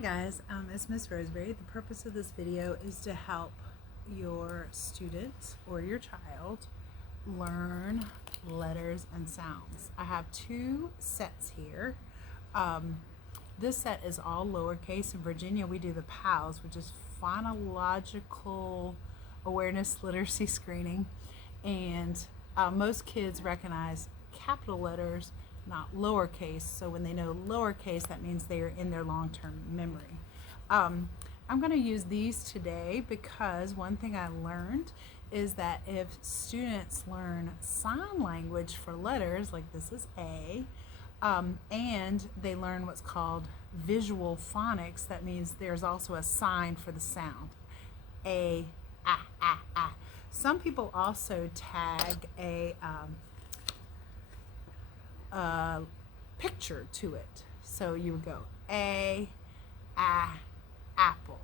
Hi guys, it's Miss Roseberry. The purpose of this video is to help your student or your child learn letters and sounds. I have two sets here. This set is all lowercase. In Virginia we do the PALS, which is Phonological Awareness Literacy Screening, and most kids recognize capital letters, not lowercase. So when they know lowercase, that means they are in their long-term memory. I'm going to use these today because one thing I learned is that if students learn sign language for letters, like this is A, and they learn what's called visual phonics, that means there's also a sign for the sound. A, ah, ah, ah. Some people also tag a picture to it. So you would go apple.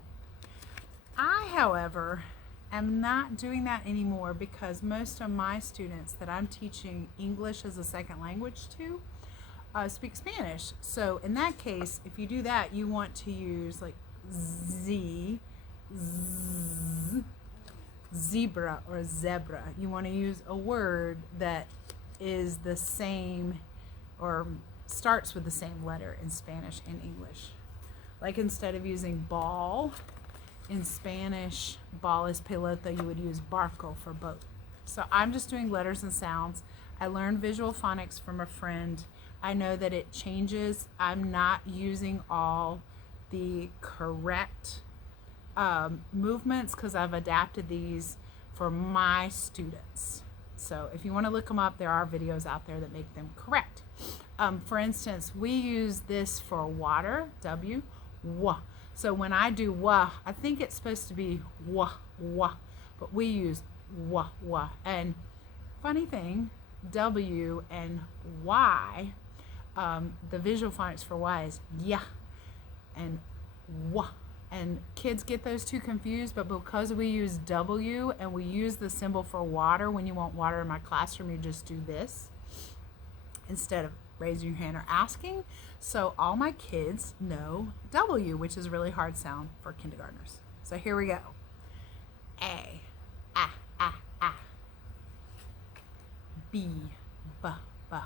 I, however, am not doing that anymore because most of my students that I'm teaching English as a second language to speak Spanish. So in that case, if you do that, you want to use like zebra or zebra. You want to use a word that is the same or starts with the same letter in Spanish and English. Like instead of using ball in Spanish, ball is pelota, you would use barco for boat. So I'm just doing letters and sounds. I learned visual phonics from a friend. I know that it changes. I'm not using all the correct movements because I've adapted these for my students. So if you want to look them up, there are videos out there that make them correct. For instance, we use this for water, W, wa. So when I do wa, I think it's supposed to be wa, wa, but we use wa, wa. And funny thing, W and Y, the visual phonics for Y is ya and wa. And kids get those two confused, but because we use W and we use the symbol for water, when you want water in my classroom, you just do this instead of raising your hand or asking. So all my kids know W, which is a really hard sound for kindergartners. So here we go. A, ah, ah. B, b, b.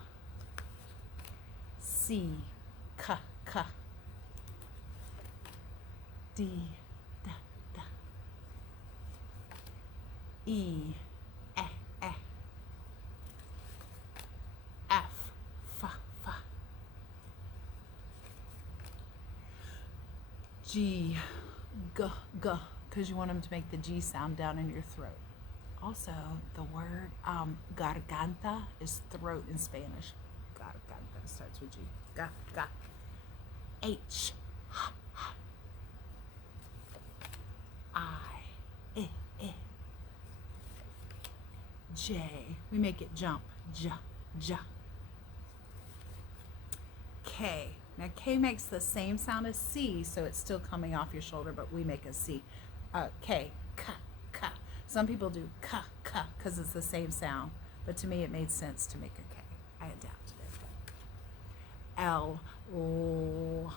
C, k, k. D, da, da. E, eh, eh. F, fa, fa. G, g, g, because you want them to make the G sound down in your throat. Also, the word garganta is throat in Spanish. Garganta starts with G. Ga, ga. H, ha, ha. I, J, we make it jump, ja, ja. K, now K makes the same sound as C, so it's still coming off your shoulder, but we make a C. K, ka, ka. Some people do ka, ka, because it's the same sound, but to me it made sense to make a K. I adapted it. L, L,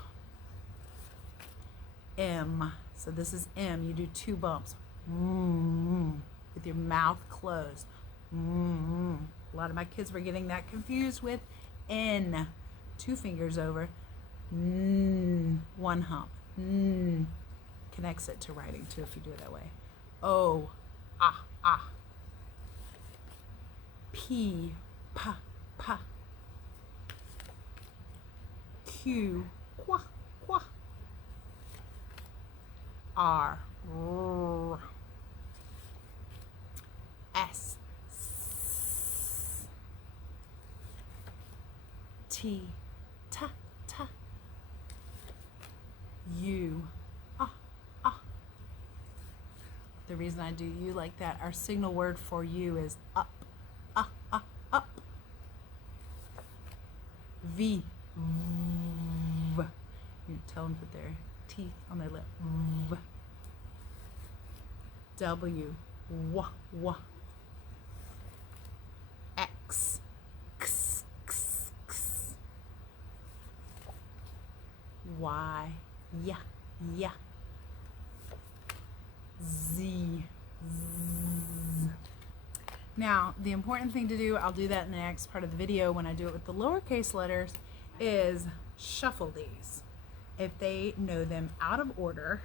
M. So this is M. You do two bumps with your mouth closed. A lot of my kids were getting that confused with N. Two fingers over. One hump. Connects it to writing too if you do it that way. O, ah, ah. P, pa, pa. Q, qua, qua. R, r. S, s. T, ta, ta. U, ah, ah. The reason I do U like that, our signal word for U is up, ah, ah, up. V, v. You tell them to put their teeth on their lip. V. W, wah, wah. X, x, x, x. Y, yeah, Yeah. Z. Z. Now, the important thing to do, I'll do that in the next part of the video when I do it with the lowercase letters, is shuffle these. If they know them out of order,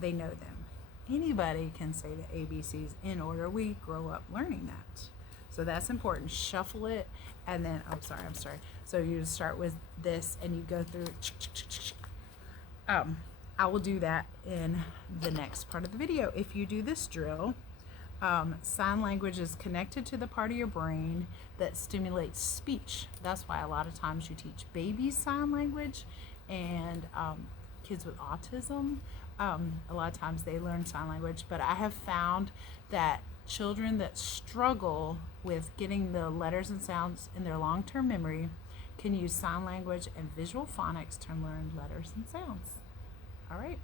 they know them. Anybody can say the ABCs in order. We grow up learning that. So that's important. Shuffle it, and then, I'm sorry. So you start with this, and you go through. I will do that in the next part of the video. If you do this drill, sign language is connected to the part of your brain that stimulates speech. That's why a lot of times you teach babies sign language, and kids with autism, a lot of times they learn sign language. But I have found that children that struggle with getting the letters and sounds in their long-term memory can use sign language and visual phonics to learn letters and sounds. All right.